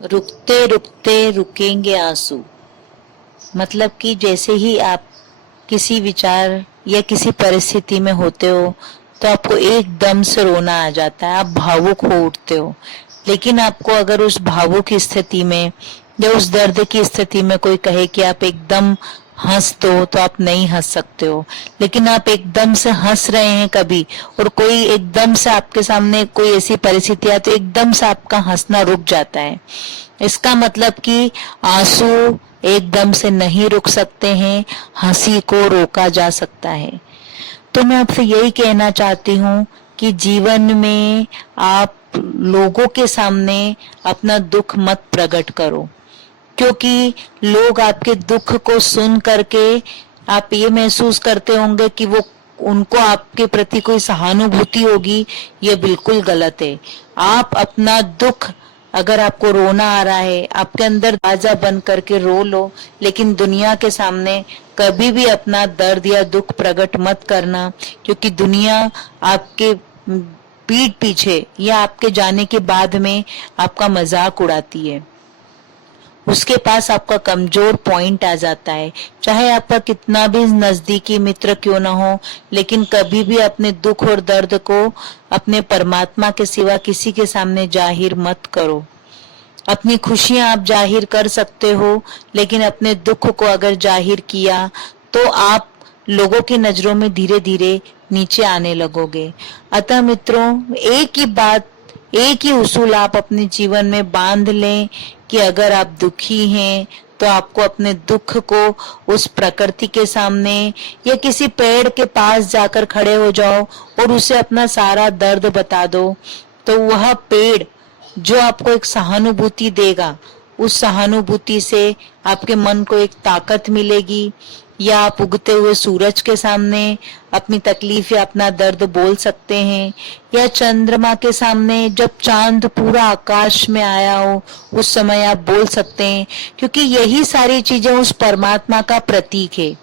रुकते रुकते रुकेंगे आंसू। मतलब कि जैसे ही आप किसी विचार या किसी परिस्थिति में होते हो तो आपको एकदम से रोना आ जाता है, आप भावुक हो उठते हो। लेकिन आपको अगर उस भावुक स्थिति में या उस दर्द की स्थिति में कोई कहे कि आप एकदम हंस दो तो आप नहीं हंस सकते हो। लेकिन आप एकदम से हंस रहे हैं कभी, और कोई एकदम से आपके सामने कोई ऐसी परिस्थिति आती तो एकदम से आपका हंसना रुक जाता है। इसका मतलब कि आंसू एकदम से नहीं रुक सकते हैं, हंसी को रोका जा सकता है। तो मैं आपसे यही कहना चाहती हूँ कि जीवन में आप लोगों के सामने अपना दुख मत प्रकट करो, क्योंकि लोग आपके दुख को सुन करके आप ये महसूस करते होंगे कि वो उनको आपके प्रति कोई सहानुभूति होगी। ये बिल्कुल गलत है। आप अपना दुख, अगर आपको रोना आ रहा है, आपके अंदर दरवाजा बंद करके रो लो, लेकिन दुनिया के सामने कभी भी अपना दर्द या दुख प्रकट मत करना, क्योंकि दुनिया आपके पीठ पीछे या आपके जाने के बाद में आपका मजाक उड़ाती है। उसके पास आपका कमजोर पॉइंट आ जाता है, चाहे आपका कितना भी नजदीकी मित्र क्यों ना हो। लेकिन कभी भी अपने दुख और दर्द को अपने परमात्मा के सिवा किसी के सामने जाहिर मत करो। अपनी खुशियां आप जाहिर कर सकते हो, लेकिन अपने दुख को अगर जाहिर किया तो आप लोगों की नजरों में धीरे धीरे नीचे आने लगोगे। अतः मित्रों, एक ही बात, एक ही उसूल आप अपने जीवन में बांध लें कि अगर आप दुखी हैं तो आपको अपने दुख को उस प्रकृति के सामने या किसी पेड़ के पास जाकर खड़े हो जाओ और उसे अपना सारा दर्द बता दो। तो वह पेड़ जो आपको एक सहानुभूति देगा, उस सहानुभूति से आपके मन को एक ताकत मिलेगी। या आप उगते हुए सूरज के सामने अपनी तकलीफ या अपना दर्द बोल सकते हैं, या चंद्रमा के सामने जब चांद पूरा आकाश में आया हो उस समय आप बोल सकते हैं, क्योंकि यही सारी चीजें उस परमात्मा का प्रतीक है।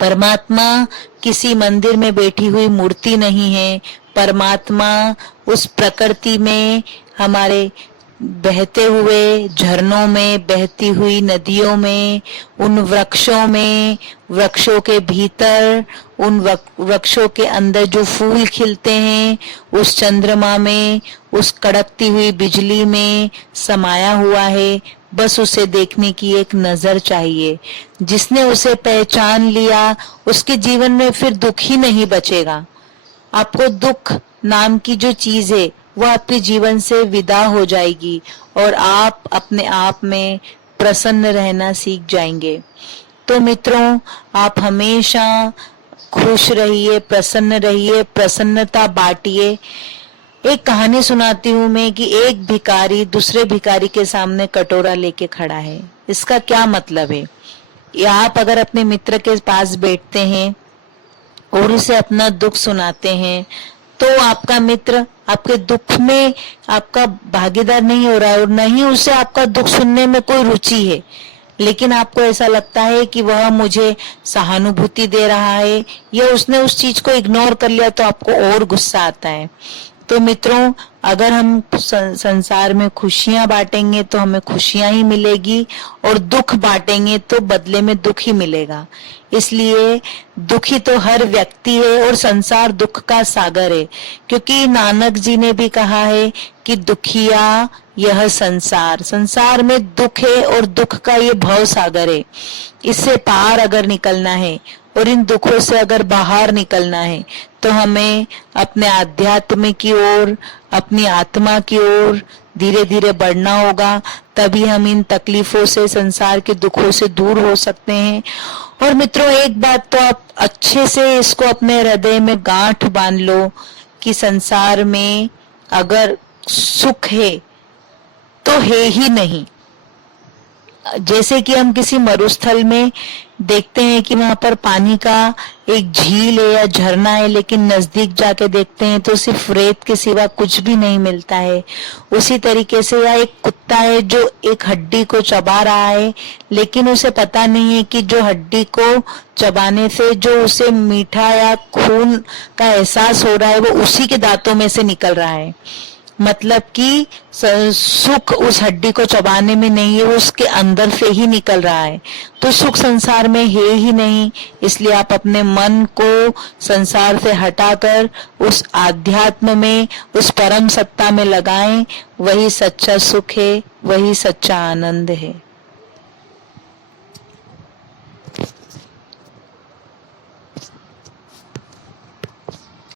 परमात्मा किसी मंदिर में बैठी हुई मूर्ति नहीं है। परमात्मा उस प्रकृति में, हमारे बहते हुए झरनों में, बहती हुई नदियों में, उन वृक्षों में, वृक्षों के भीतर, उन वृक्षों के अंदर जो फूल खिलते हैं, उस चंद्रमा में, उस कड़कती हुई बिजली में समाया हुआ है। बस उसे देखने की एक नजर चाहिए। जिसने उसे पहचान लिया उसके जीवन में फिर दुख ही नहीं बचेगा। आपको दुख नाम की जो चीज है वो आपके जीवन से विदा हो जाएगी और आप अपने आप में प्रसन्न रहना सीख जाएंगे। तो मित्रों, आप हमेशा खुश रहिए, प्रसन्न रहिए, प्रसन्नता बांटिए। एक कहानी सुनाती हूँ मैं कि एक भिखारी दूसरे भिखारी के सामने कटोरा लेके खड़ा है। इसका क्या मतलब है? या आप अगर अपने मित्र के पास बैठते हैं और उसे अपना दुख सुनाते हैं तो आपका मित्र आपके दुख में आपका भागीदार नहीं हो रहा है और नहीं उसे आपका दुख सुनने में कोई रुचि है, लेकिन आपको ऐसा लगता है कि वह मुझे सहानुभूति दे रहा है, या उसने उस चीज को इग्नोर कर लिया तो आपको और गुस्सा आता है। तो मित्रों, अगर हम संसार में खुशियां बांटेंगे तो हमें खुशियां ही मिलेगी, और दुख बांटेंगे तो बदले में दुख ही मिलेगा। इसलिए दुखी तो हर व्यक्ति है और संसार दुख का सागर है, क्योंकि नानक जी ने भी कहा है कि दुखिया यह संसार, संसार में दुख है और दुख का ये भव सागर है। इससे पार अगर निकलना है और इन दुखों से अगर बाहर निकलना है तो हमें अपने आध्यात्म की ओर, अपनी आत्मा की ओर धीरे धीरे बढ़ना होगा। तभी हम इन तकलीफों से, संसार के दुखों से दूर हो सकते हैं। और मित्रों, एक बात तो आप अच्छे से इसको अपने हृदय में गांठ बांध लो कि संसार में अगर सुख है तो है ही नहीं। जैसे कि हम किसी मरुस्थल में देखते हैं कि वहां पर पानी का एक झील है या झरना है, लेकिन नजदीक जाके देखते हैं तो सिर्फ रेत के सिवा कुछ भी नहीं मिलता है। उसी तरीके से यह एक कुत्ता है जो एक हड्डी को चबा रहा है, लेकिन उसे पता नहीं है कि जो हड्डी को चबाने से जो उसे मीठा या खून का एहसास हो रहा है वो उसी के दांतों में से निकल रहा है। मतलब कि सुख उस हड्डी को चबाने में नहीं है, वो उसके अंदर से ही निकल रहा है। तो सुख संसार में है ही नहीं, इसलिए आप अपने मन को संसार से हटाकर उस आध्यात्म में, उस परम सत्ता में लगाएं। वही सच्चा सुख है, वही सच्चा आनंद है।